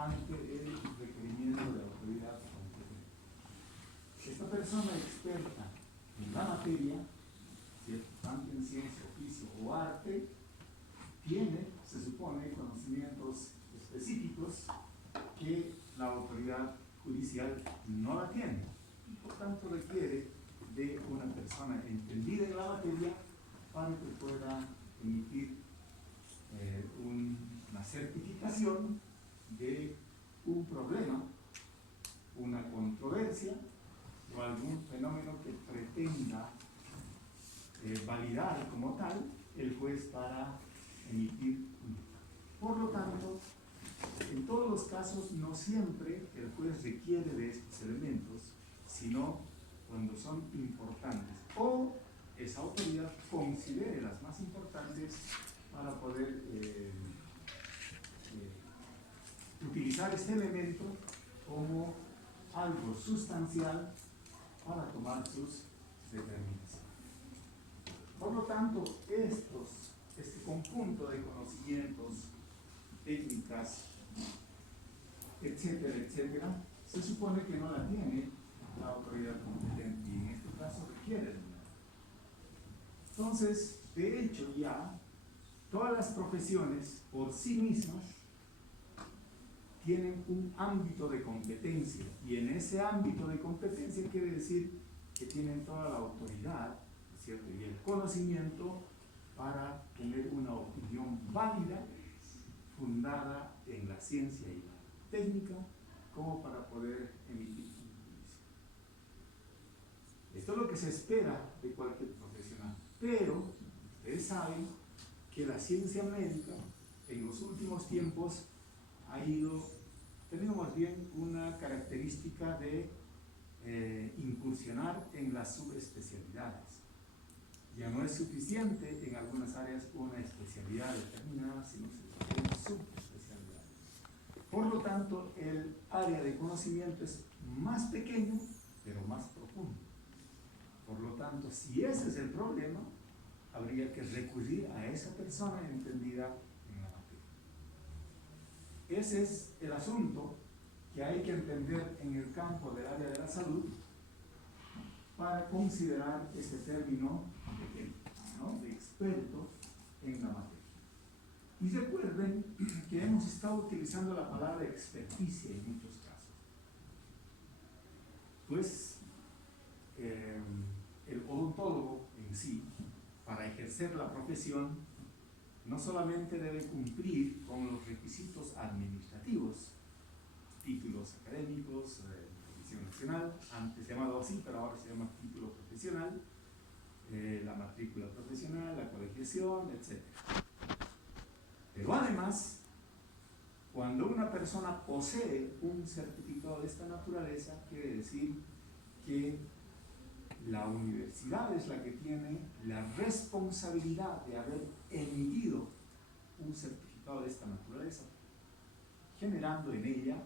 ante el requerimiento de autoridad competente. Esta persona experta en la materia, ¿cierto?, tanto en ciencia, oficio o arte, tiene, se supone, conocimientos específicos que la autoridad judicial no la tiene, y por tanto requiere de una persona entendida en la materia para que pueda emitir una certificación de un problema, una controversia o algún fenómeno que pretenda validar como tal el juez para emitir un dictamen. Por lo tanto, en todos los casos no siempre el juez requiere de estos elementos, sino cuando son importantes o esa autoridad considere las más importantes para poder utilizar este elemento como algo sustancial para tomar sus determinaciones. Por lo tanto, este conjunto de conocimientos, técnicas, etcétera, etcétera, se supone que no la tiene la autoridad competente y en este caso requiere de una. Entonces, de hecho, ya todas las profesiones por sí mismas tienen un ámbito de competencia, y en ese ámbito de competencia quiere decir que tienen toda la autoridad, ¿cierto?, y el conocimiento para tener una opinión válida, fundada en la ciencia y la técnica, como para poder emitir un juicio. Esto es lo que se espera de cualquier profesional, pero ustedes saben que la ciencia médica en los últimos tiempos ha tenido más bien una característica de incursionar en las subespecialidades. Ya no es suficiente en algunas áreas una especialidad determinada, sino se requieren subespecialidades. Por lo tanto, el área de conocimiento es más pequeño, pero más profundo. Por lo tanto, si ese es el problema, habría que recurrir a esa persona entendida en la materia. Ese es el asunto que hay que entender en el campo del área de la salud para considerar este término de experto en la materia. Y recuerden que hemos estado utilizando la palabra experticia en muchos casos. Pues el odontólogo en sí, para ejercer la profesión, no solamente debe cumplir con los requisitos administrativos, títulos académicos, profesión nacional, antes llamado así, pero ahora se llama título profesional, la matrícula profesional, la colegiación, etc. Pero además, cuando una persona posee un certificado de esta naturaleza, quiere decir que la universidad es la que tiene la responsabilidad de haber emitido un certificado de esta naturaleza, generando en ella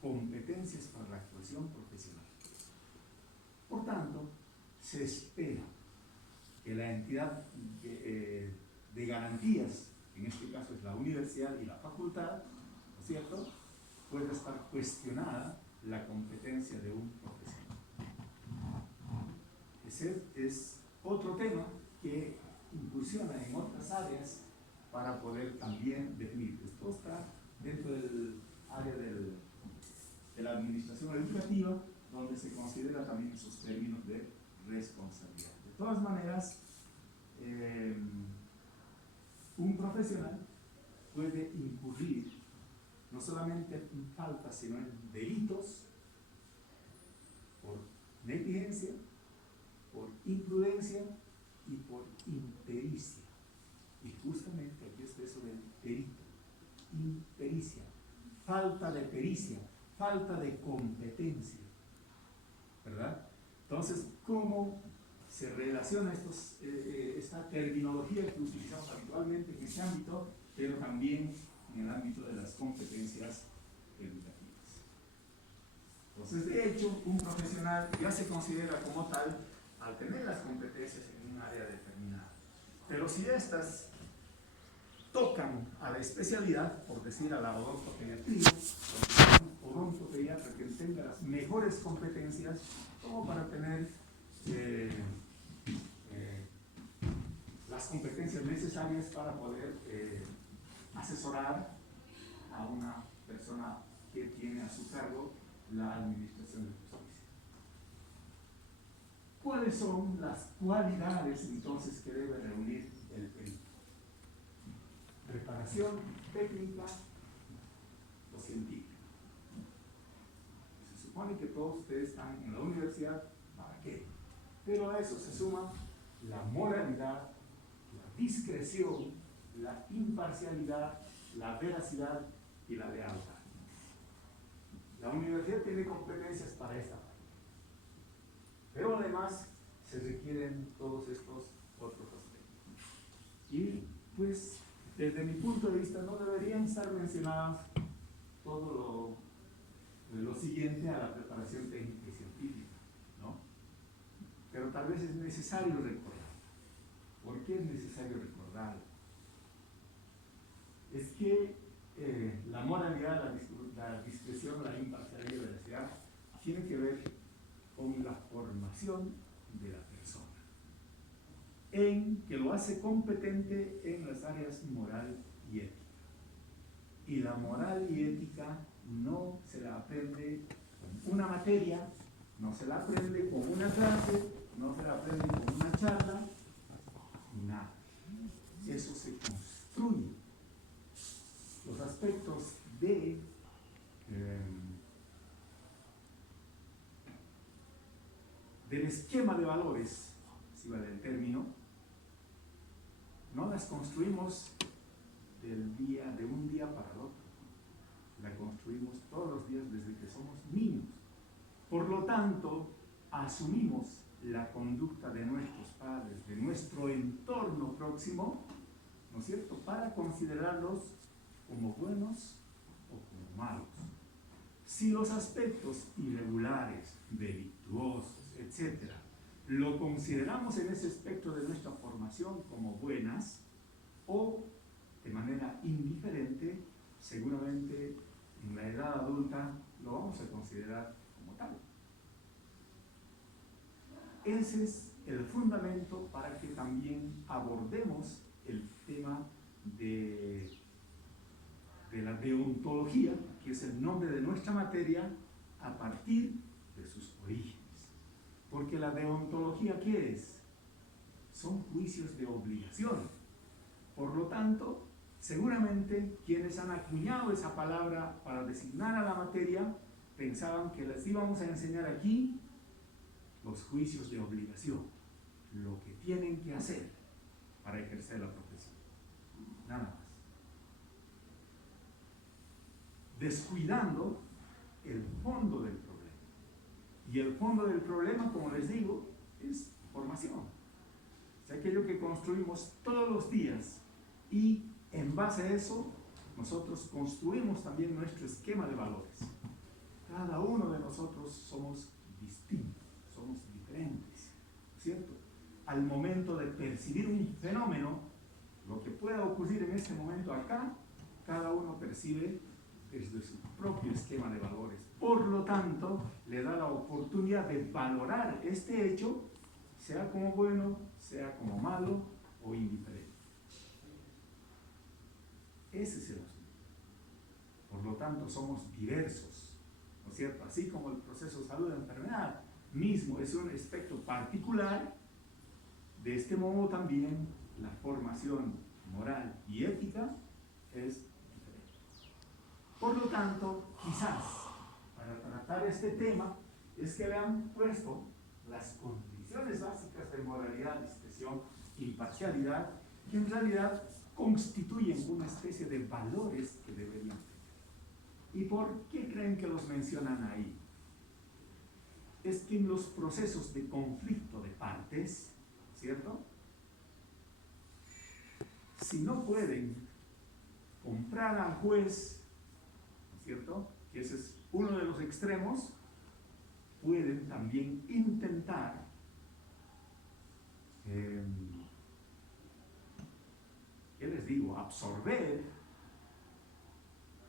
competencias para la actuación profesional. Por tanto, se espera que la entidad de garantías, en este caso es la universidad y la facultad, ¿no es cierto?, pueda estar cuestionada la competencia de un profesional. Ese es otro tema que incursiona en otras áreas para poder también definir. Esto está dentro del área de la administración educativa, donde se considera también esos términos de responsabilidad. De todas maneras, un profesional puede incurrir no solamente en faltas, sino en delitos por negligencia, por imprudencia y por impericia. Y justamente aquí está eso del perito, impericia, falta de pericia, falta de competencia, ¿verdad? Entonces, ¿cómo se relaciona esta terminología que utilizamos habitualmente en este ámbito, pero también en el ámbito de las competencias educativas? Entonces, de hecho, un profesional ya se considera como tal al tener las competencias en un área determinada. Pero si estas tocan a la especialidad, por decir a la odontopediatría, mejores competencias como para tener las competencias necesarias para poder asesorar a una persona que tiene a su cargo la administración de justicia. ¿Cuáles son las cualidades entonces que debe reunir el perito? Preparación técnica o científica. Se supone que todos ustedes están en la universidad, ¿para qué? Pero a eso se suma la moralidad, la discreción, la imparcialidad, la veracidad y la lealtad. La universidad tiene competencias para esta parte. Pero además se requieren todos estos otros aspectos. Y pues, desde mi punto de vista, no deberían estar mencionadas todo lo siguiente a la preparación técnica y científica, ¿no? Pero tal vez es necesario recordar. ¿Por qué es necesario recordar? Es que la moralidad, la discreción, la imparcialidad y la veracidad tienen que ver con la formación de la persona, en que lo hace competente en las áreas moral y ética. Y la moral y ética no se la aprende con una materia, no se la aprende con una clase, no se la aprende con una charla, nada. Eso se construye. Los aspectos del esquema de valores, si vale el término, no las construimos de un día para el otro. La construimos todos los días desde que somos niños. Por lo tanto, asumimos la conducta de nuestros padres, de nuestro entorno próximo, ¿no es cierto?, para considerarlos como buenos o como malos. Si los aspectos irregulares, delictuosos, etc., lo consideramos en ese espectro de nuestra formación como buenas o de manera indiferente, seguramente en la edad adulta lo vamos a considerar como tal. Ese es el fundamento para que también abordemos el tema de la deontología, que es el nombre de nuestra materia, a partir de sus orígenes. Porque la deontología, ¿qué es? Son juicios de obligación. Por lo tanto, seguramente quienes han acuñado esa palabra para designar a la materia pensaban que les íbamos a enseñar aquí los juicios de obligación, lo que tienen que hacer para ejercer la profesión. Nada más. Descuidando el fondo del problema. Y el fondo del problema, como les digo, es formación. Es aquello que construimos todos los días y en base a eso nosotros construimos también nuestro esquema de valores. Cada uno de nosotros somos distintos, somos diferentes, ¿cierto? Al momento de percibir un fenómeno, lo que pueda ocurrir en este momento acá, cada uno percibe desde su propio esquema de valores. Por lo tanto, le da la oportunidad de valorar este hecho, sea como bueno, sea como malo o indiferente. Ese es el asunto. Por lo tanto, somos diversos, ¿no es cierto? Así como el proceso de salud de enfermedad mismo es un aspecto particular, de este modo también la formación moral y ética es diferente. Por lo tanto, quizás para tratar este tema es que le han puesto las condiciones básicas de moralidad, discreción, imparcialidad, que en realidad constituyen una especie de valores que deberían tener. ¿Y por qué creen que los mencionan ahí? Es que en los procesos de conflicto de partes, ¿cierto?, si no pueden comprar al juez, ¿cierto?, que ese es uno de los extremos, pueden también intentar ¿qué les digo?, absorber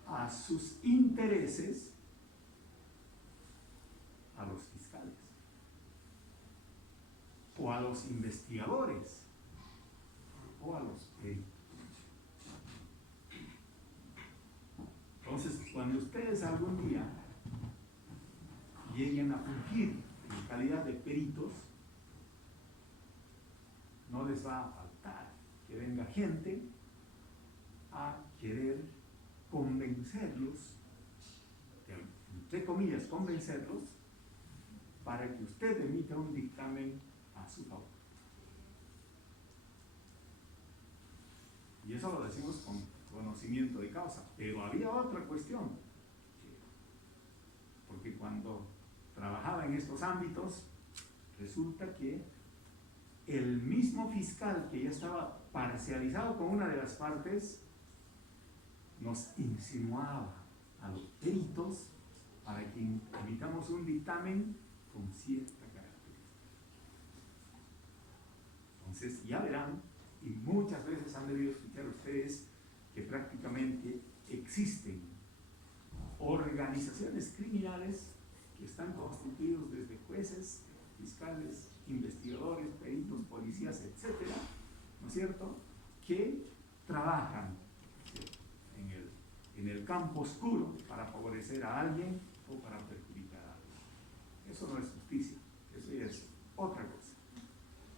a sus intereses o a los investigadores, o a los peritos. Entonces, cuando ustedes algún día lleguen a fungir en calidad de peritos, no les va a faltar que venga gente a querer convencerlos, entre comillas, convencerlos, para que usted emita un dictamen a su favor. Y eso lo decimos con conocimiento de causa. Pero había otra cuestión, porque cuando trabajaba en estos ámbitos, resulta que el mismo fiscal que ya estaba parcializado con una de las partes, nos insinuaba a los peritos para que emitamos un dictamen con cierta característica. Entonces, ya verán, y muchas veces han debido escuchar ustedes que prácticamente existen organizaciones criminales que están constituidos desde jueces, fiscales, investigadores, peritos, policías, etcétera, ¿no es cierto?, que trabajan en el campo oscuro para favorecer a alguien o para perjudicar a alguien. Eso no es justicia, eso ya es otra cosa.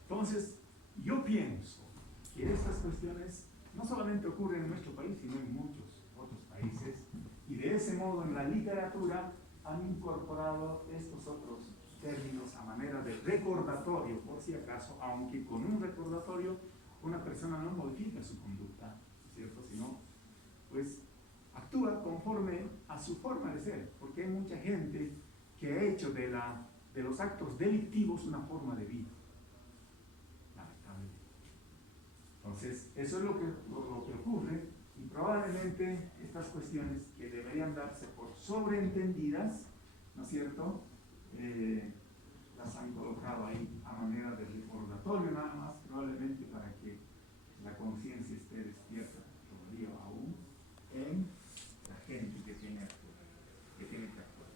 Entonces, yo pienso que estas cuestiones no solamente ocurren en nuestro país, sino en muchos otros países, y de ese modo en la literatura han incorporado estos otros términos a manera de recordatorio, por si acaso, aunque con un recordatorio una persona no modifica su conducta, ¿cierto?, sino pues actúa conforme a su forma de ser, porque hay mucha gente que ha hecho de los actos delictivos una forma de vida. Entonces, eso es lo que ocurre, y probablemente estas cuestiones que deberían darse por sobreentendidas, ¿no es cierto?, las han colocado ahí a manera de recordatorio nada más, probablemente para que la conciencia esté despierta todavía aún en la gente que tiene que actuar.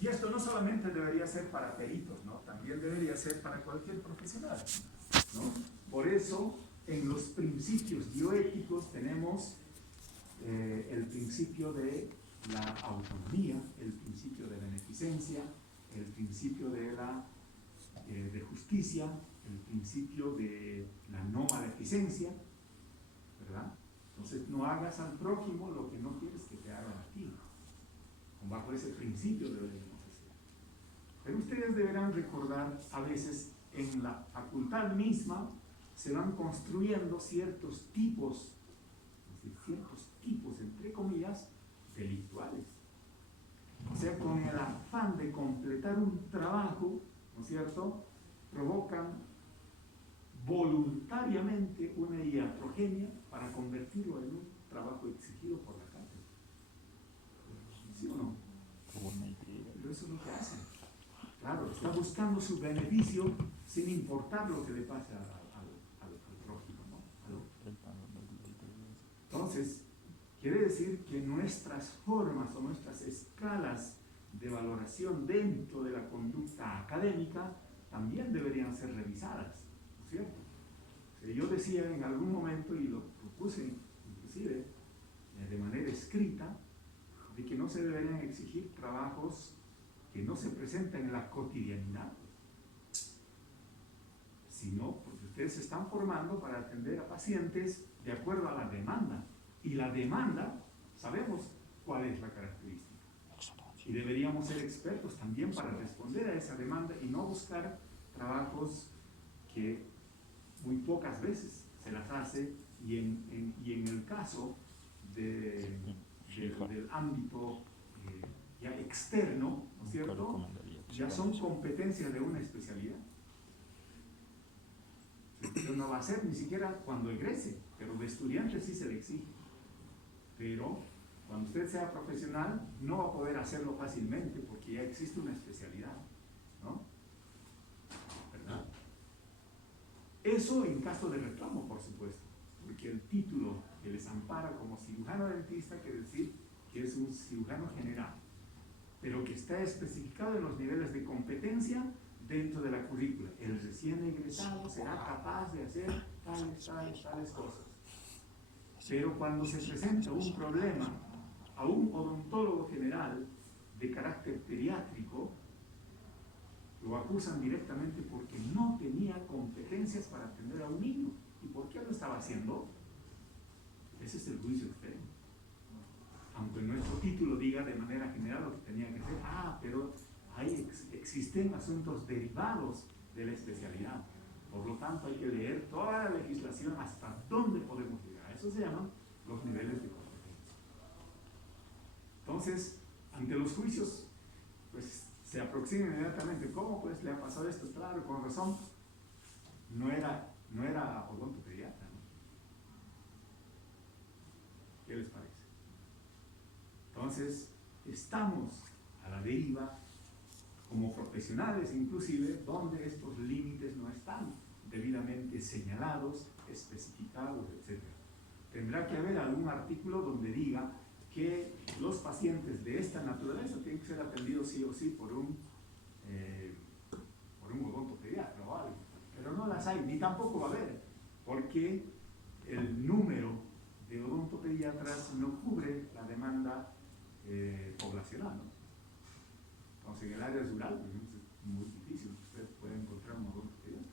Y esto no solamente debería ser para peritos, ¿no?, también debería ser para cualquier profesional, ¿no? Por eso, en los principios bioéticos tenemos el principio de la autonomía, el principio de beneficencia, el principio de justicia, el principio de la no maleficencia, ¿verdad? Entonces, no hagas al prójimo lo que no quieres que te hagan a ti. Bajo ese principio deberíamos hacer. Pero ustedes deberán recordar, a veces en la facultad misma se van construyendo ciertos tipos, entre comillas, delictuales. O sea, con el afán de completar un trabajo, ¿no es cierto?, provocan voluntariamente una iatrogenia para convertirlo en un trabajo exigido por la cátedra. ¿Sí o no? Pero eso es lo que hacen. Claro, está buscando su beneficio sin importar lo que le pase al prójimo, ¿no? Entonces, quiere decir que nuestras formas o nuestras escalas de valoración dentro de la conducta académica también deberían ser revisadas, ¿no es cierto? Yo decía en algún momento, y lo propuse inclusive de manera escrita, de que no se deberían exigir trabajos que no se presentan en la cotidianidad, sino porque ustedes se están formando para atender a pacientes de acuerdo a la demanda, y la demanda sabemos cuál es la característica, y deberíamos ser expertos también para responder a esa demanda y no buscar trabajos que muy pocas veces se las hace, y en el caso del ámbito ya externo, ¿no es cierto?, ya son competencias de una especialidad. Entonces no va a ser ni siquiera cuando egrese, pero de estudiante sí se le exige. Pero cuando usted sea profesional no va a poder hacerlo fácilmente porque ya existe una especialidad, ¿no? ¿Verdad? Eso en caso de reclamo, por supuesto, porque el título que les ampara como cirujano dentista quiere decir que es un cirujano general, pero que está especificado en los niveles de competencia dentro de la currícula. El recién egresado será capaz de hacer tales cosas. Pero cuando se presenta un problema a un odontólogo general de carácter pediátrico, lo acusan directamente porque no tenía competencias para atender a un niño. ¿Y por qué lo estaba haciendo? Ese es el juicio externo. Aunque nuestro título diga de manera general lo que tenía que hacer, pero existen asuntos derivados de la especialidad. Por lo tanto, hay que leer toda la legislación hasta dónde podemos llegar. Eso se llaman los niveles de competencia. Entonces, ante los juicios, pues se aproxima inmediatamente. ¿Cómo pues le ha pasado esto? Claro, con razón. No era odontopediatra, ¿no? ¿Qué les parece? Entonces, estamos a la deriva como profesionales inclusive, donde estos límites no están debidamente señalados, especificados, etc. Tendrá que haber algún artículo donde diga que los pacientes de esta naturaleza tienen que ser atendidos sí o sí por un odontopediatra o algo. Pero no las hay, ni tampoco va a haber, porque el número de odontopediatras no cubre la demanda poblacional, ¿no? Entonces, en el área rural es muy difícil que usted pueda encontrar un odontopediatra,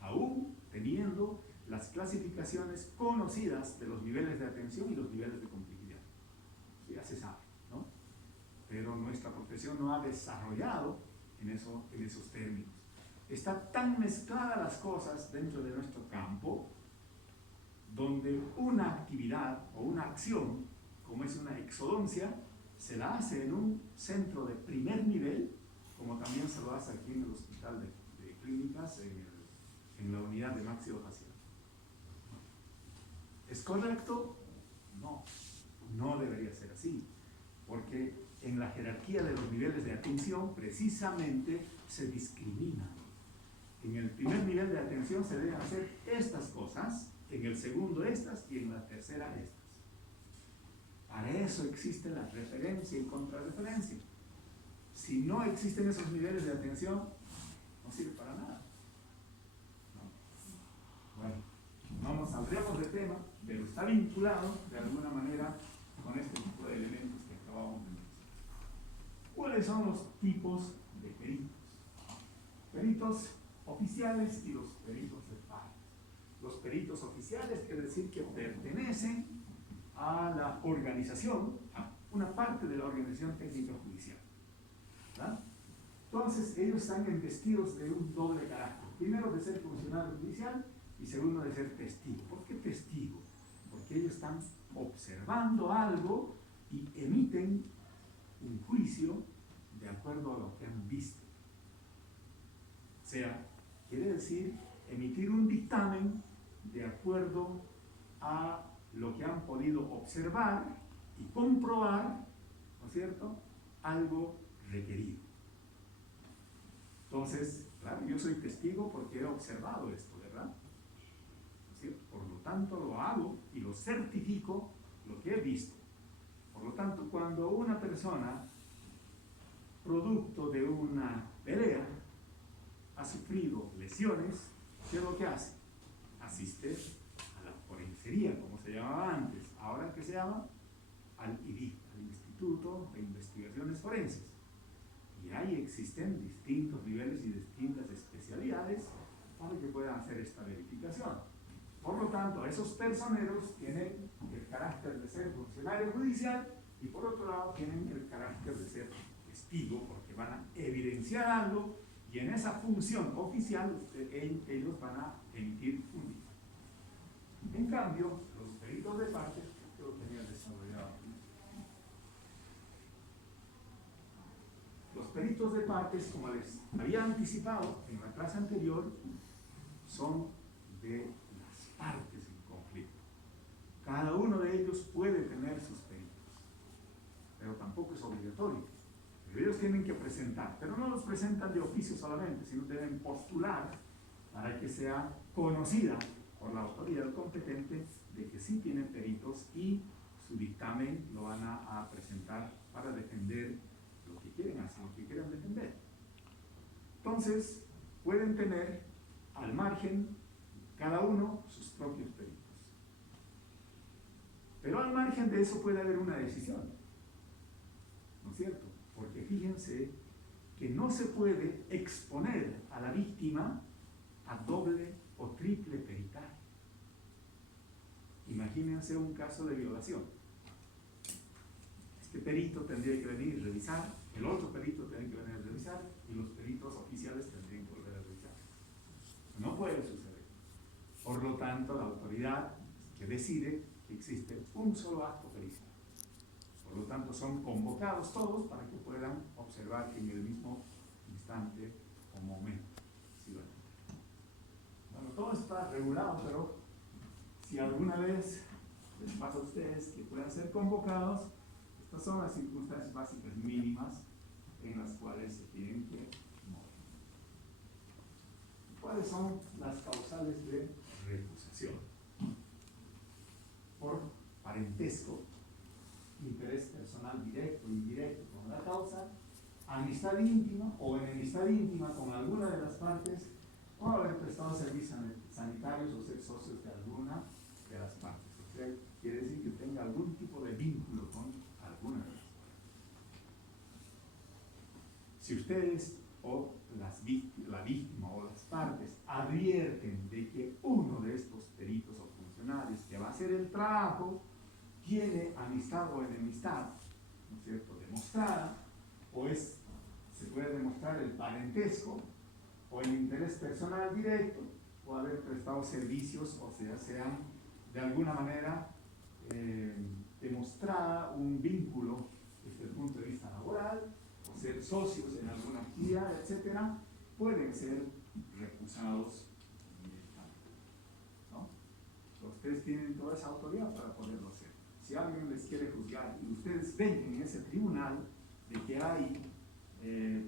aún teniendo las clasificaciones conocidas de los niveles de atención y los niveles de complejidad. Eso ya se sabe, ¿no? Pero nuestra profesión no ha desarrollado en esos términos. Está tan mezcladas las cosas dentro de nuestro campo, donde una actividad o una acción, como es una exodoncia, se la hace en un centro de primer nivel, como también se lo hace aquí en el hospital de clínicas, en la unidad de maxilofacial. ¿Es correcto? No, no debería ser así, porque en la jerarquía de los niveles de atención precisamente se discrimina. En el primer nivel de atención se deben hacer estas cosas, en el segundo estas y en la tercera estas. Para eso existe la referencia y contrarreferencia. Si no existen esos niveles de atención, no sirve para nada. ¿No? Bueno, no nos saldremos del tema, pero está vinculado de alguna manera con este tipo de elementos que acabamos de mencionar. ¿Cuáles son los tipos de peritos? Peritos oficiales y los peritos de parte. Los peritos oficiales quiere decir que pertenecen a la organización, a una parte de la organización técnica judicial, ¿verdad? Entonces, ellos están investidos de un doble carácter. Primero, de ser funcionario judicial y segundo, de ser testigo. ¿Por qué testigo? Porque ellos están observando algo y emiten un juicio de acuerdo a lo que han visto. O sea, quiere decir emitir un dictamen de acuerdo a lo que han podido observar y comprobar, ¿no es cierto?, algo requerido. Entonces, claro, yo soy testigo porque he observado esto, ¿verdad? ¿No es cierto? Por lo tanto, lo hago y lo certifico lo que he visto. Por lo tanto, cuando una persona, producto de una pelea, ha sufrido lesiones, ¿qué es lo que hace? Asiste a la forensería, como se llamaba antes. Ahora, ¿qué se llama? Al IDI, al Instituto de Investigaciones Forenses. Y ahí existen distintos niveles y distintas especialidades para que puedan hacer esta verificación. Por lo tanto, esos personeros tienen el carácter de ser funcionario judicial y por otro lado tienen el carácter de ser testigo porque van a evidenciar algo y en esa función oficial ellos van a emitir un dictamen. En cambio, los peritos de parte, que lo tenía desarrollado aquí. Los peritos de partes, como les había anticipado en la clase anterior, son de las partes en conflicto. Cada uno de ellos puede tener sus peritos, pero tampoco es obligatorio. Pero ellos tienen que presentar, pero no los presentan de oficio solamente, sino deben postular para que sea conocida por la autoridad competente de que sí tienen peritos y su dictamen lo van a presentar para defender lo que quieren hacer, lo que quieren defender. Entonces, pueden tener al margen cada uno sus propios peritos. Pero al margen de eso puede haber una decisión, ¿no es cierto? Porque fíjense que no se puede exponer a la víctima a doble o triple peritaje. Imagínense un caso de violación. Este perito tendría que venir y revisar, el otro perito tendría que venir a revisar y los peritos oficiales tendrían que volver a revisar. No puede suceder. Por lo tanto, la autoridad que decide que existe un solo acto pericial. Por lo tanto, son convocados todos para que puedan observar en el mismo instante o momento. ¿Sí? Bueno, todo está regulado, pero si alguna vez les pasa a ustedes que puedan ser convocados, estas son las circunstancias básicas mínimas en las cuales se tienen que mover. ¿Cuáles son las causales de recusación? Por parentesco, interés personal directo o indirecto con la causa, amistad íntima o enemistad íntima con alguna de las partes, o haber prestado servicios sanitarios o ser socios de alguna de las partes. O sea, quiere decir que tenga algún tipo de vínculo con alguna de las partes. Si ustedes o la víctima o las partes advierten de que uno de estos peritos o funcionarios que va a hacer el trabajo tiene amistad o enemistad, ¿no es cierto?, demostrada, o se puede demostrar el parentesco o el interés personal directo, o haber prestado servicios, o sea, sean de alguna manera demostrada un vínculo desde el punto de vista laboral, o ser socios en alguna actividad, etcétera, pueden ser recusados directamente, ¿no? Ustedes tienen toda esa autoridad para poderlo hacer. Si alguien les quiere juzgar y ustedes ven en ese tribunal de que hay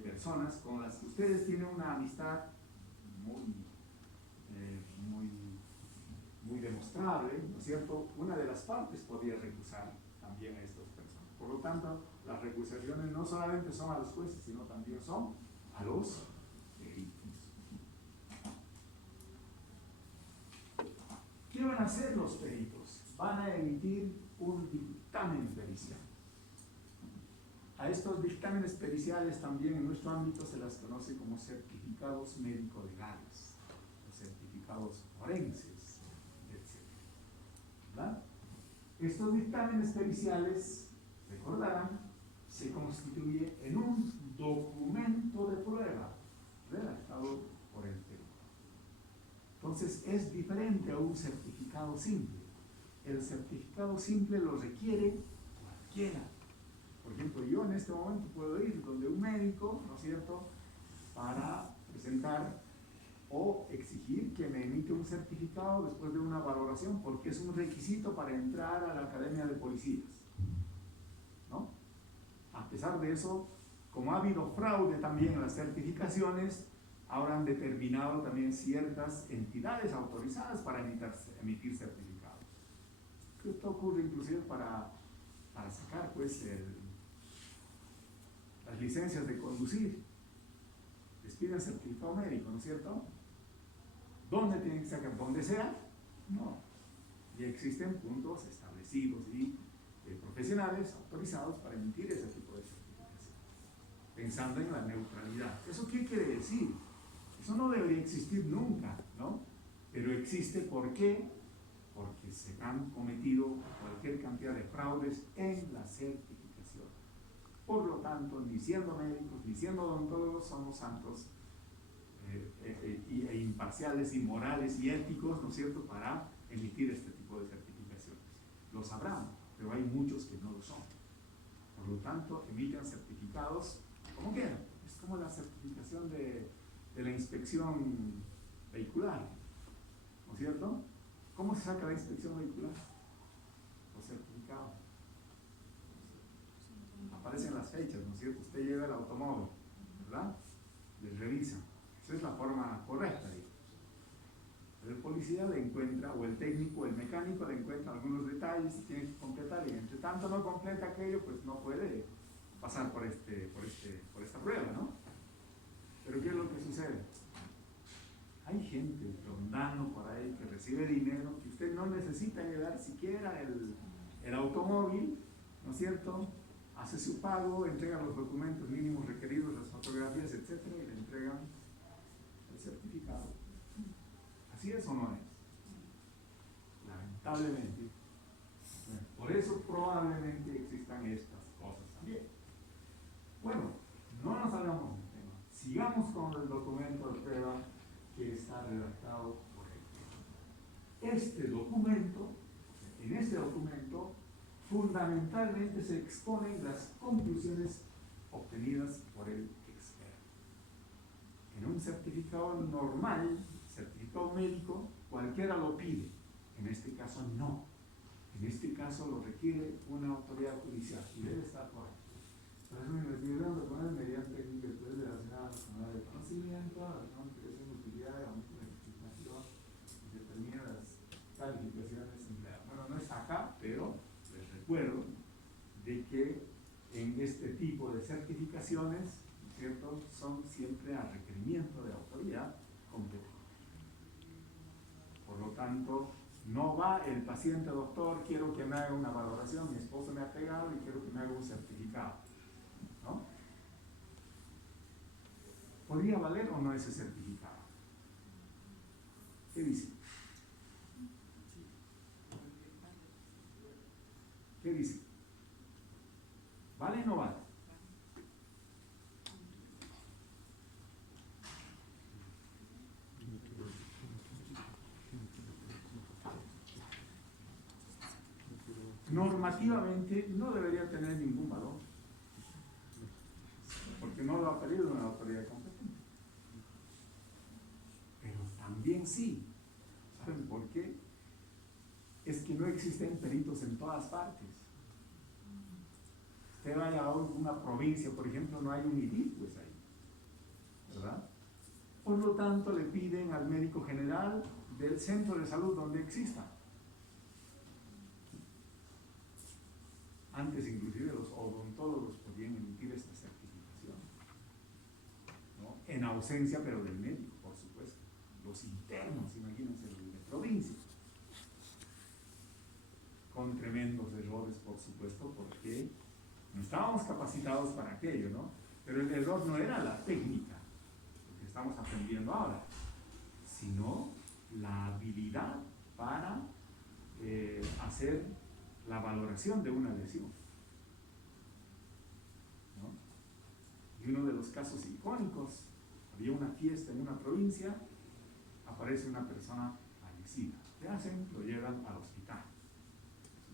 personas con las que ustedes tienen una amistad muy demostrable, ¿no es cierto?, una de las partes podría recusar también a estas personas. Por lo tanto, las recusaciones no solamente son a los jueces, sino también son a los peritos. ¿Qué van a hacer los peritos? Van a emitir un dictamen pericial. A estos dictámenes periciales también en nuestro ámbito se las conoce como certificados médico-legales, o certificados forenses, etc. ¿Verdad? Estos dictámenes periciales, recordarán, se constituye en un documento de prueba redactado por el perito. Entonces es diferente a un certificado simple. El certificado simple lo requiere cualquiera. Por ejemplo, yo en este momento puedo ir donde un médico, ¿no es cierto?, para presentar o exigir que me emite un certificado después de una valoración, porque es un requisito para entrar a la academia de policías, ¿no? A pesar de eso, como ha habido fraude también en las certificaciones, ahora han determinado también ciertas entidades autorizadas para emitir certificados. Esto ocurre inclusive para sacar pues las licencias de conducir. Les piden certificado médico, ¿no es cierto? ¿Dónde tienen que sacar? ¿Dónde sea? No. Y existen puntos establecidos y profesionales autorizados para emitir ese tipo de certificación, pensando en la neutralidad. ¿Eso qué quiere decir? Eso no debería existir nunca, ¿no? Pero existe, ¿por qué? Porque se han cometido cualquier cantidad de fraudes en la certificación. Por lo tanto, ni siendo médicos, ni siendo odontólogos, somos santos e imparciales y morales y éticos, ¿no es cierto?, para emitir este tipo de certificaciones. Lo sabrán, pero hay muchos que no lo son. Por lo tanto, emiten certificados como quieran. Es como la certificación de la inspección vehicular, ¿no es cierto? ¿Cómo se saca la inspección vehicular? Los certificados. Aparecen las fechas, ¿no es cierto? Usted lleva el automóvil, ¿verdad? Les revisa. Esa es la forma correcta, digamos. Pero el policía le encuentra, o el técnico, o el mecánico le encuentra algunos detalles y tiene que completar, y entre tanto no completa aquello, pues no puede pasar por esta prueba, ¿no? Pero ¿qué es lo que sucede? gente rondando por ahí que recibe dinero, que usted no necesita llevar siquiera el automóvil, ¿no es cierto? Hace su pago, entrega los documentos mínimos requeridos, las fotografías, etcétera, y le entregan el certificado. ¿Así es o no es? Lamentablemente. Por eso probablemente existan estas cosas también. Bueno, no nos salgamos del tema. Sigamos con el documento de prueba que está redactado por él. En este documento, fundamentalmente se exponen las conclusiones obtenidas por el experto. En un certificado normal, certificado médico, cualquiera lo pide. En este caso no. En este caso lo requiere una autoridad judicial y debe estar por ahí. Por eso me investigaron de poner mediante técnicas relacionadas con la de conocimiento, la creación de utilidad, la justificación, determinadas calificaciones empleadas. Bueno, no está acá, pero les recuerdo de que en este tipo de certificaciones, ¿cierto?, son siempre a requerimiento de autoridad competente. Por lo tanto, no va el paciente, doctor, quiero que me haga una valoración, mi esposo me ha pegado y quiero que me haga un certificado, ¿no? ¿Podría valer o no ese certificado? ¿Qué dice? ¿Qué dice? ¿Vale o no vale? Normativamente no debería tener ningún valor, porque no lo ha pedido una autoridad competente. Pero también sí. ¿Saben por qué? Es que no existen peritos en todas partes. Usted vaya a una provincia, por ejemplo, no hay un IDIT, pues ahí, ¿verdad? Por lo tanto, le piden al médico general del centro de salud donde exista. Antes inclusive los odontólogos podían emitir esta certificación, ¿no? En ausencia pero del médico, por supuesto. Los internos, imagínense, los de provincia. Con tremendos errores, por supuesto, porque no estábamos capacitados para aquello, ¿no? Pero el error no era la técnica, lo que estamos aprendiendo ahora, sino la habilidad para hacer la valoración de una lesión, ¿no? Y uno de los casos icónicos, había una fiesta en una provincia, aparece una persona fallecida. ¿Qué hacen? Lo llevan al hospital.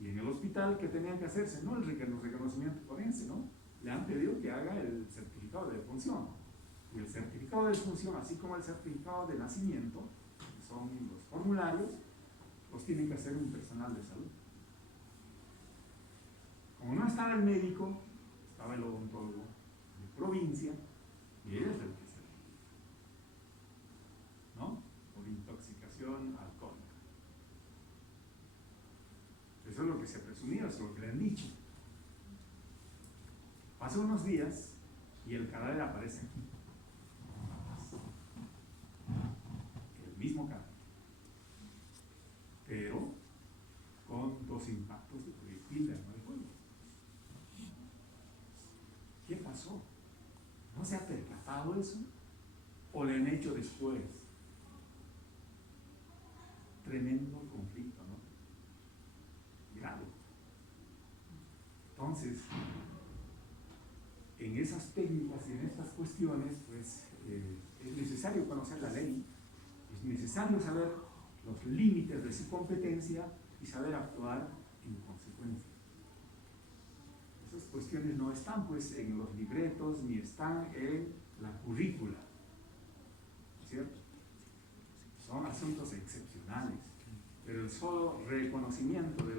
Y en el hospital, ¿qué tenían que hacerse? No el reconocimiento forense, ¿no? Le han pedido que haga el certificado de defunción. Y el certificado de defunción, así como el certificado de nacimiento, que son los formularios, los tienen que hacer un personal de salud. Como no estaba el médico, estaba el odontólogo de provincia, y él es el que se le, ¿no? Por intoxicación alcohólica. Eso es lo que se presumía, es lo que le han dicho. Pasan unos días y el cadáver aparece aquí. El mismo cadáver. Pero con 2 impactos de proyectil de arma de fuego. ¿Qué pasó? ¿No se ha percatado eso? ¿O le han hecho después? Tremendo conflicto, ¿no? Grave. Entonces, en esas técnicas y en estas cuestiones, pues es necesario conocer la ley, es necesario saber los límites de su competencia y saber actuar en consecuencia. Esas cuestiones no están pues en los libretos ni están en la currícula, ¿cierto? Son asuntos excepcionales, pero el solo reconocimiento de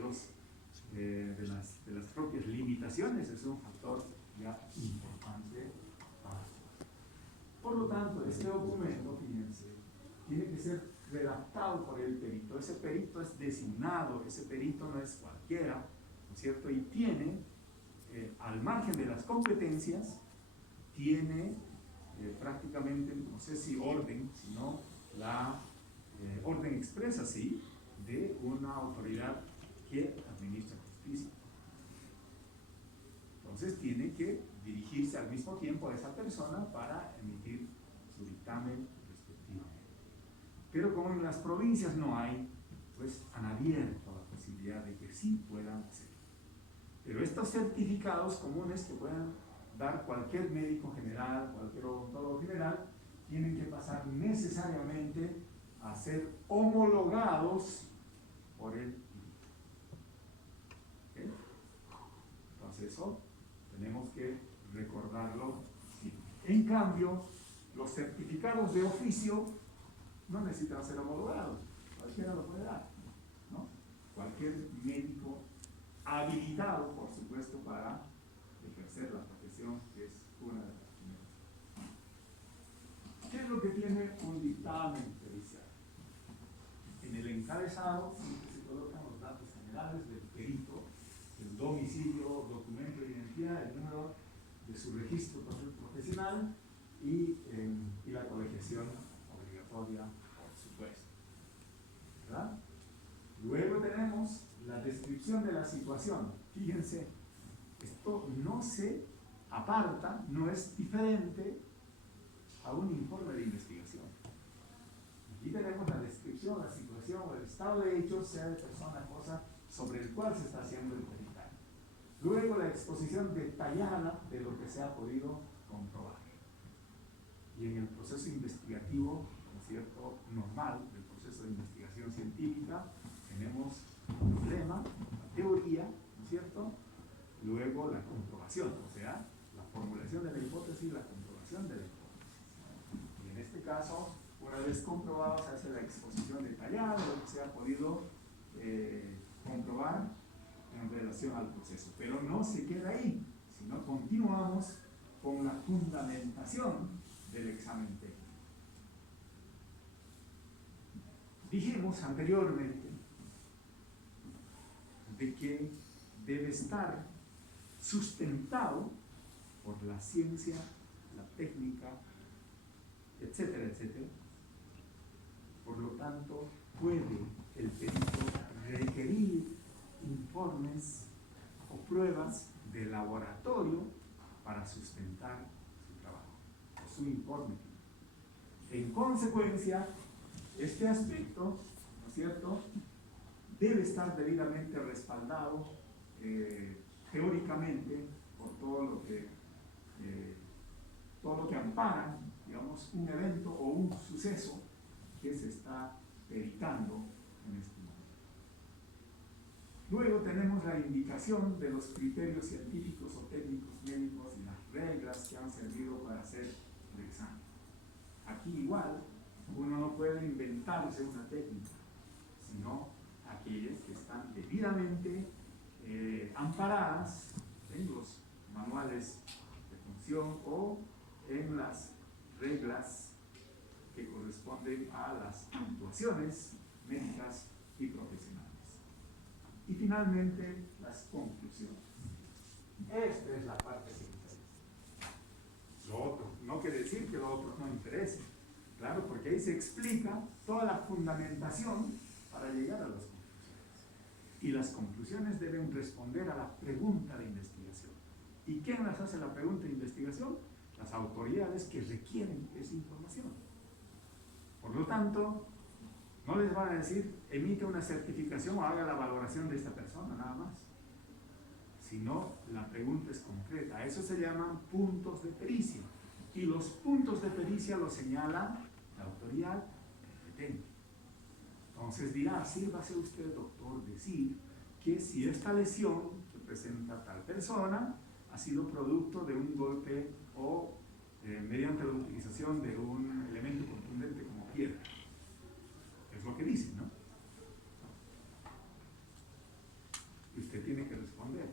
las propias limitaciones es un factor ya importante para esto. Por lo tanto, este documento, fíjense, tiene que ser redactado por el perito. Ese perito es designado, ese perito no es cualquiera, ¿no es cierto? Y tiene, al margen de las competencias, tiene prácticamente, no sé si orden, sino la orden expresa, sí, de una autoridad que administra justicia. Entonces tiene que dirigirse al mismo tiempo a esa persona para emitir su dictamen respectivamente. Pero como en las provincias no hay, pues han abierto la posibilidad de que sí puedan hacer. Pero estos certificados comunes que puedan dar cualquier médico general, cualquier odontólogo general, tienen que pasar necesariamente a ser homologados por el INVIMA. ¿Okay? Entonces eso tenemos que recordarlo siempre. En cambio, los certificados de oficio no necesitan ser homologados, cualquiera lo puede dar, ¿no? Cualquier médico habilitado, por supuesto, para ejercer la profesión, que es una de las primeras. ¿Qué es lo que tiene un dictamen pericial? En el encabezado siempre se colocan los datos generales del perito, el domicilio, documento de identidad, el número de su registro profesional y la colegiación obligatoria, por supuesto. ¿Verdad? Luego tenemos la descripción de la situación. Fíjense, esto no se aparta, no es diferente a un informe de investigación. Aquí tenemos la descripción, la situación o el estado de hechos, sea de persona, cosa, sobre el cual se está haciendo el peritaje. Luego la exposición detallada de lo que se ha podido comprobar. Y en el proceso investigativo, ¿no es cierto?, normal, del proceso de investigación científica, tenemos el problema, la teoría, ¿no es cierto?, luego la comprobación, o sea, la formulación de la hipótesis y la comprobación de la hipótesis. Y en este caso, una vez comprobado, se hace la exposición detallada de lo que se ha podido comprobar en relación al proceso. Pero no se queda ahí, sino continuamos con la fundamentación del examen técnico. Dijimos anteriormente de que debe estar sustentado por la ciencia, la técnica, etcétera, etcétera. Por lo tanto, puede el perito requerir informes o pruebas de laboratorio para sustentar su trabajo, o su informe. En consecuencia, este aspecto, ¿no es cierto?, debe estar debidamente respaldado teóricamente por todo lo que ampara, digamos, un evento o un suceso que se está peritando en este momento. Luego tenemos la indicación de los criterios científicos o técnicos médicos y las reglas que han servido para hacer el examen. Aquí igual, uno no puede inventarse una técnica, sino aquellas que están debidamente amparadas en los manuales de función o en las reglas que corresponden a las actuaciones médicas y profesionales. Y finalmente, las conclusiones. Esta es la parte que interesa. Lo otro, no quiere decir que lo otro no interese. Claro, porque ahí se explica toda la fundamentación para llegar a las conclusiones. Y las conclusiones deben responder a la pregunta de investigación. ¿Y quién las hace la pregunta de investigación? Las autoridades que requieren esa información. Por lo tanto, no les van a decir, emite una certificación o haga la valoración de esta persona, nada más. Sino, la pregunta es concreta. A eso se llaman puntos de pericia. Y los puntos de pericia los señala la autoridad competente. Entonces dirá, sírvase usted, doctor, decir que si esta lesión que presenta tal persona ha sido producto de un golpe o mediante la utilización de un elemento contundente como piedra. Es lo que dice, ¿no? Y usted tiene que responder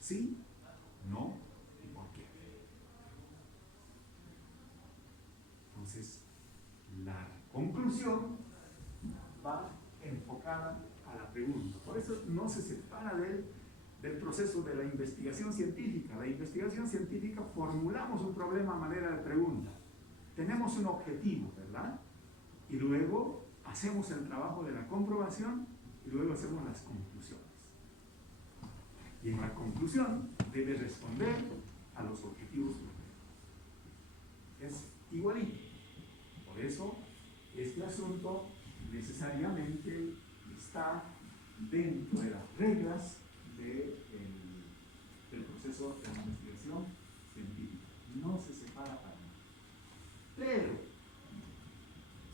sí, no y por qué. Entonces, la conclusión va enfocada a la pregunta. Por eso no se separa del proceso de la investigación científica. La investigación científica formulamos un problema a manera de pregunta. Tenemos un objetivo, ¿verdad? y luego hacemos el trabajo de la comprobación y luego hacemos las conclusiones. Y en la conclusión debe responder a los objetivos propuestos. Es igualito. Por eso, este asunto necesariamente está dentro de las reglas del proceso de la investigación científica. No se separa para nada. Pero,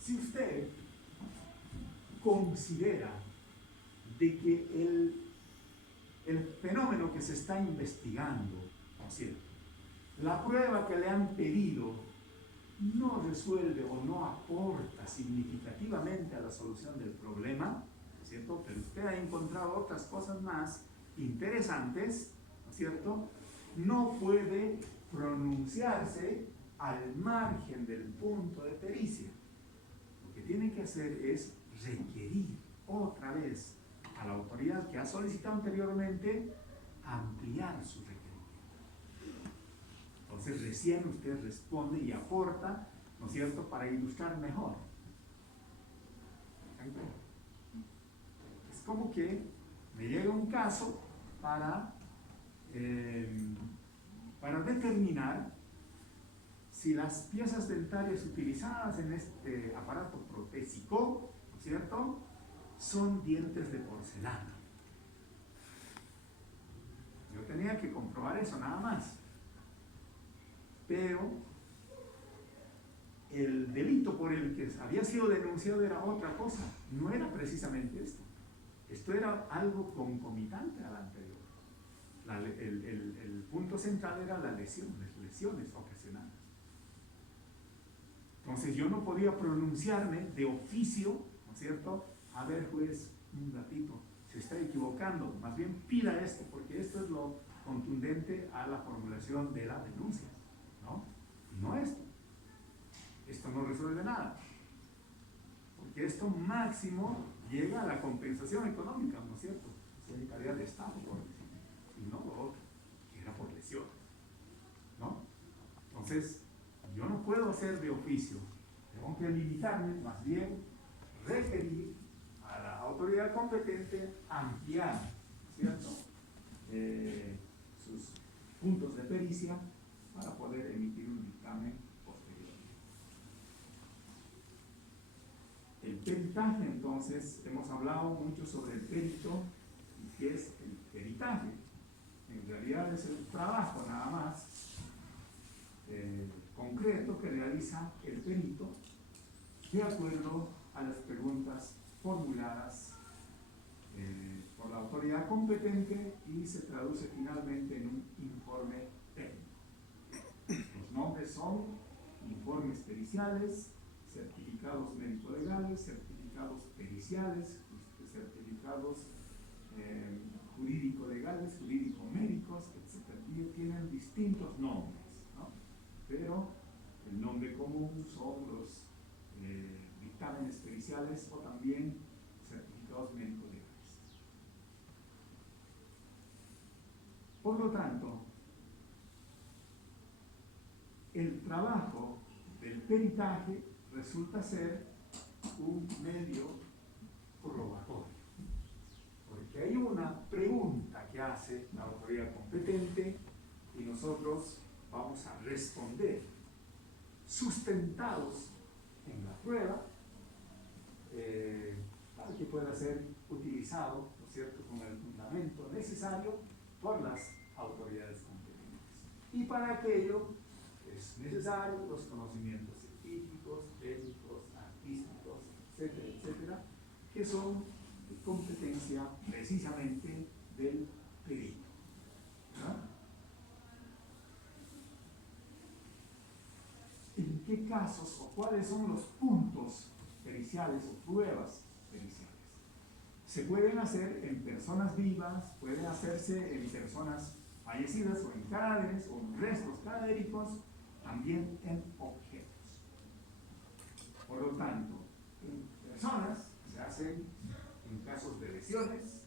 si usted considera de que el fenómeno que se está investigando, ¿no es cierto?, la prueba que le han pedido no resuelve o no aporta significativamente a la solución del problema, ¿no es cierto?, pero usted ha encontrado otras cosas más interesantes, ¿no es cierto?, no puede pronunciarse al margen del punto de pericia. Lo que tiene que hacer es requerir otra vez a la autoridad que ha solicitado anteriormente ampliar su requerimiento. Entonces recién usted responde y aporta, ¿no es cierto?, para ilustrar mejor. Es como que me llega un caso para determinar si las piezas dentarias utilizadas en este aparato protésico, ¿no es cierto?, son dientes de porcelana. Yo tenía que comprobar eso nada más. Pero el delito por el que había sido denunciado era otra cosa, no era precisamente esto. Esto era algo concomitante al anterior. El punto central era las lesiones ocasionadas. Entonces yo no podía pronunciarme de oficio, ¿no es cierto? A ver, juez, un ratito, se está equivocando, más bien pida esto, porque esto es lo contundente a la formulación de la denuncia, ¿no? No esto. Esto no resuelve nada, porque esto máximo llega a la compensación económica, ¿no es cierto? Es en calidad de Estado, por decir, y no lo otro, que era por lesión, ¿no? Entonces, yo no puedo hacer de oficio, tengo que limitarme, más bien requerir a la autoridad competente ampliar, ¿cierto?, sus puntos de pericia para poder emitir un dictamen posterior. El peritaje, entonces, hemos hablado mucho sobre el perito y qué es el peritaje. En realidad es el trabajo nada más concreto que realiza el perito de acuerdo a las preguntas formuladas por la autoridad competente y se traduce finalmente en un informe técnico. Los nombres son informes periciales, certificados médico-legales, certificados periciales, certificados jurídico-legales, jurídico-médicos, etc. Y tienen distintos nombres, ¿no? Pero el nombre común son los dictámenes periciales o también certificados médico-legales. Por lo tanto, el trabajo del peritaje resulta ser un medio probatorio, porque hay una pregunta que hace la autoridad competente y nosotros vamos a responder sustentados en la prueba para que pueda ser utilizado, ¿no es cierto?, con el fundamento necesario por las autoridades competentes. Y para aquello es necesario los conocimientos científicos, técnicos, artísticos, etcétera, etcétera, que son de competencia precisamente del perito, ¿no? ¿En qué casos o cuáles son los puntos periciales o pruebas periciales? Se pueden hacer en personas vivas, pueden hacerse en personas fallecidas o en cadáveres o en restos cadavéricos, también en objetos. Por lo tanto, en personas se hacen en casos de lesiones,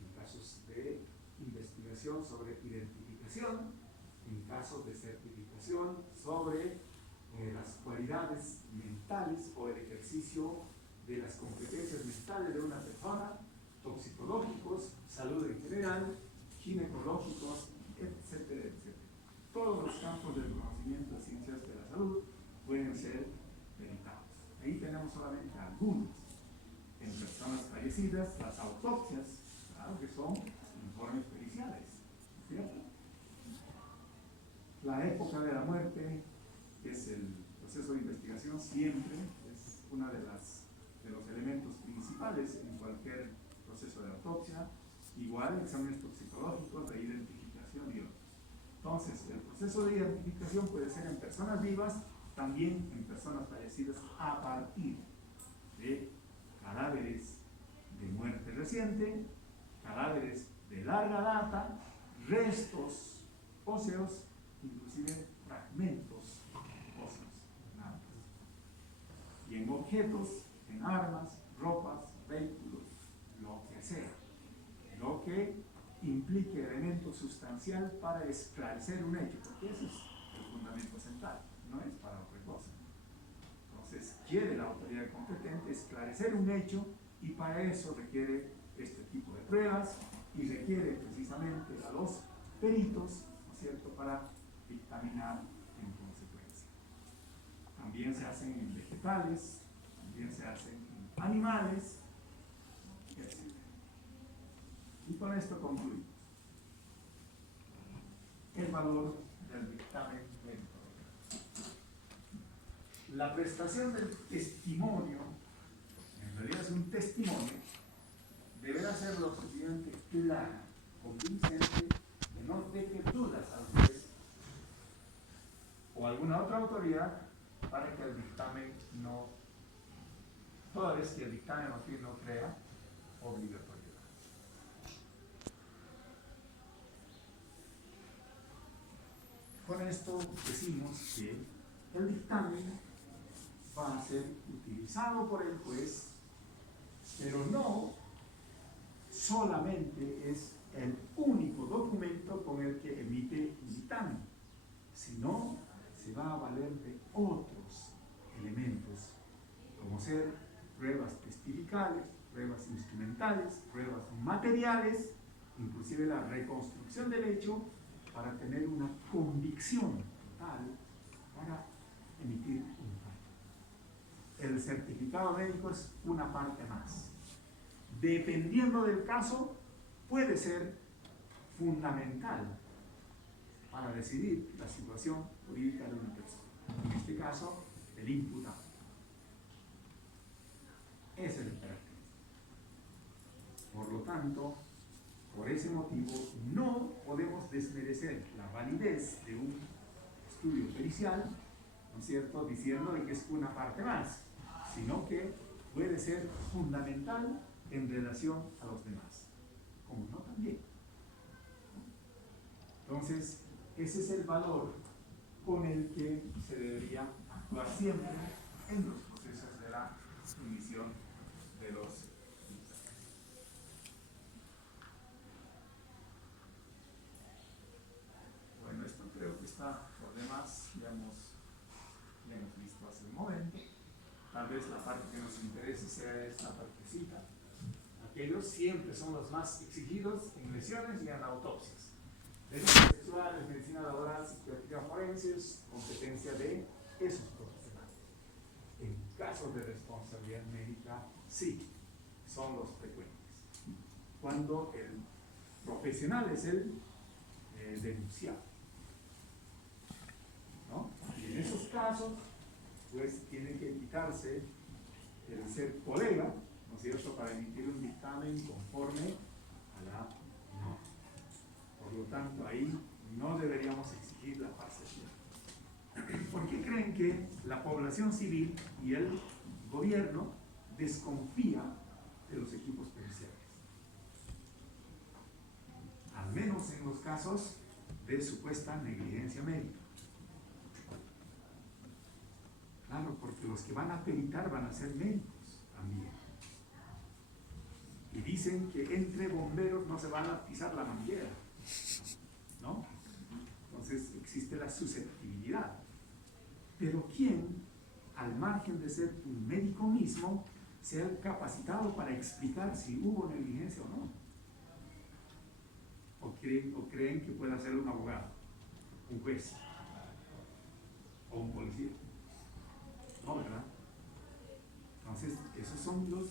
en casos de investigación sobre identificación, en casos de certificación sobre las cualidades mentales o el ejercicio de las competencias mentales de una persona, toxicológicos, salud en general, ginecológicos, etcétera, etcétera. Todos los campos del conocimiento de ciencias de la salud pueden ser peritados. Ahí tenemos solamente algunos. En personas fallecidas, las autopsias, claro que son informes periciales, ¿cierto? La época de la muerte, que es el proceso de investigación, siempre es uno de los elementos principales en cualquier proceso de autopsia. Igual exámenes toxicológicos, de identificación y otros. Entonces, el proceso de identificación puede ser en personas vivas, también en personas fallecidas, a partir de cadáveres de muerte reciente, cadáveres de larga data, restos óseos, inclusive fragmentos óseos. Nada más. Y en objetos, en armas, ropas, vehículos, lo que sea. Lo que implique elemento sustancial para esclarecer un hecho, porque ese es el fundamento central, no es para otra cosa. Entonces, quiere la autoridad competente esclarecer un hecho y para eso requiere este tipo de pruebas y requiere precisamente a los peritos, ¿no es cierto?, para dictaminar en consecuencia. También se hacen en vegetales, también se hacen en animales, etc. Y con esto concluimos. El valor del dictamen médico. La prestación del testimonio, en realidad es un testimonio, deberá ser lo suficiente clara, convincente, que no deje dudas al juez o alguna otra autoridad para que el dictamen no, toda vez que el dictamen más bien no crea obligatoriedad. Con esto decimos que el dictamen va a ser utilizado por el juez, pero no solamente es el único documento con el que emite un dictamen, sino se va a valer de otros elementos, como ser pruebas testificales, pruebas instrumentales, pruebas materiales, inclusive la reconstrucción del hecho, para tener una convicción total para emitir un fallo. El certificado médico es una parte más. Dependiendo del caso, puede ser fundamental para decidir la situación jurídica de una persona. En este caso, el imputado. Es el imperativo. Por lo tanto, por ese motivo, no podemos desmerecer la validez de un estudio pericial, ¿no es cierto?, diciendo de que es una parte más, sino que puede ser fundamental en relación a los demás, como no también. Entonces, ese es el valor con el que se debería actuar siempre en los procesos de la emisión de los. Bueno, esto creo que está por demás, ya hemos visto hace un momento. Tal vez la parte que nos interese sea esta partecita. Aquellos siempre son los más exigidos en lesiones y en autopsias. Delitos sexuales, medicina laboral, psiquiatría forenses, competencia de esos profesionales. En casos de responsabilidad médica, sí, son los frecuentes. Cuando el profesional es el denunciado, ¿no? Y en esos casos, pues tiene que evitarse el ser colega, ¿no es cierto?, para emitir un dictamen conforme a la norma. Por lo tanto, ahí no deberíamos exigir la parcialidad. ¿Por qué creen que la población civil y el gobierno desconfía de los equipos periciales? Al menos en los casos de supuesta negligencia médica. Claro, porque los que van a peritar van a ser médicos también. Y dicen que entre bomberos no se van a pisar la manguera, ¿no? Entonces existe la susceptibilidad. pero ¿quién, al margen de ser un médico mismo, se ha capacitado para explicar si hubo negligencia o no? ¿O creen que puede hacer un abogado, un juez o un policía? No, ¿verdad? Entonces, esos son los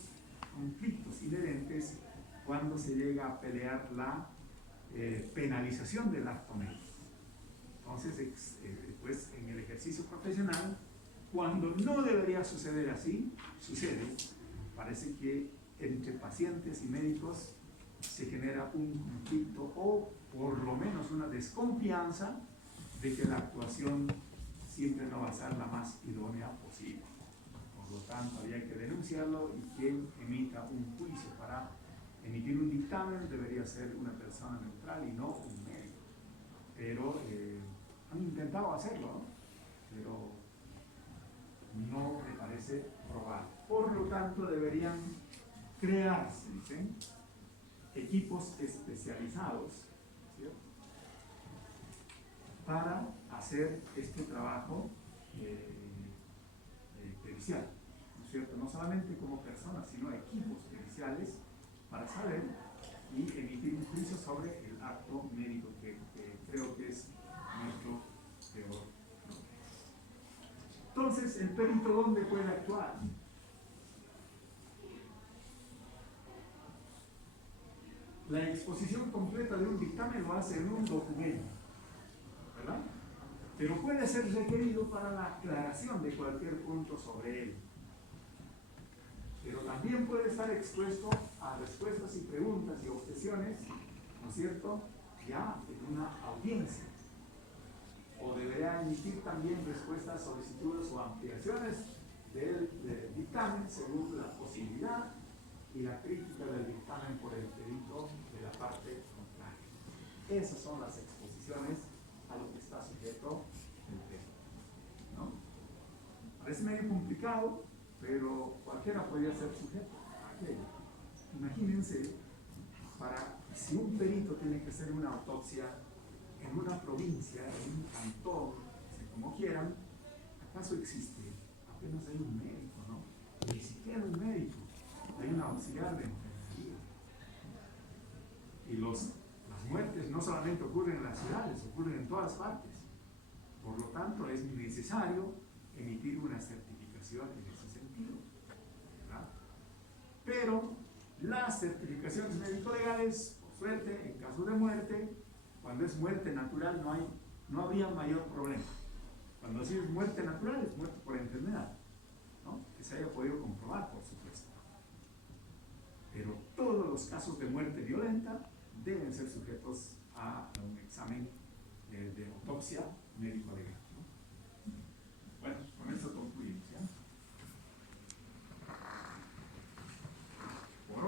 conflictos inherentes cuando se llega a pelear la penalización del acto médico. Entonces, pues en el ejercicio profesional, cuando no debería suceder así, sucede. Parece que entre pacientes y médicos se genera un conflicto o por lo menos una desconfianza de que la actuación siempre no va a ser la más idónea posible. Por lo tanto, había que denunciarlo y quien emita un juicio para emitir un dictamen debería ser una persona neutral y no un médico. Pero han intentado hacerlo, ¿no? Pero no me parece probable. Por lo tanto, deberían crearse, ¿sí?, equipos especializados, ¿cierto?, para hacer este trabajo pericial, ¿no es cierto? No solamente como personas, sino equipos periciales para saber y emitir un juicio sobre el acto médico, que creo que es nuestro peor problema. Entonces, ¿el perito dónde puede actuar? La exposición completa de un dictamen lo hace en un documento, ¿verdad? Pero puede ser requerido para la aclaración de cualquier punto sobre él. Pero también puede estar expuesto a respuestas y preguntas y objeciones, ¿no es cierto?, ya en una audiencia. O deberá emitir también respuestas, solicitudes o ampliaciones del dictamen según la posibilidad y la crítica del dictamen por el perito de la parte contraria. Esas son las exposiciones a lo que está sujeto el perito, ¿no? Parece medio complicado, pero cualquiera podría ser sujeto a aquello. Imagínense, si un perito tiene que hacer una autopsia en una provincia, en un cantón, como quieran, ¿acaso existe? Apenas hay un médico, ¿no? Ni siquiera un médico, hay un auxiliar de enfermería. Y las muertes no solamente ocurren en las ciudades, ocurren en todas partes. Por lo tanto, es necesario emitir una certificación en ese sentido, ¿verdad? Pero las certificaciones médico-legales, por suerte, en caso de muerte, cuando es muerte natural no habría mayor problema. Cuando sí es muerte natural, es muerte por enfermedad, ¿no?, que se haya podido comprobar, por supuesto. Pero todos los casos de muerte violenta deben ser sujetos a un examen de autopsia médico-legal, ¿no? Bueno, con eso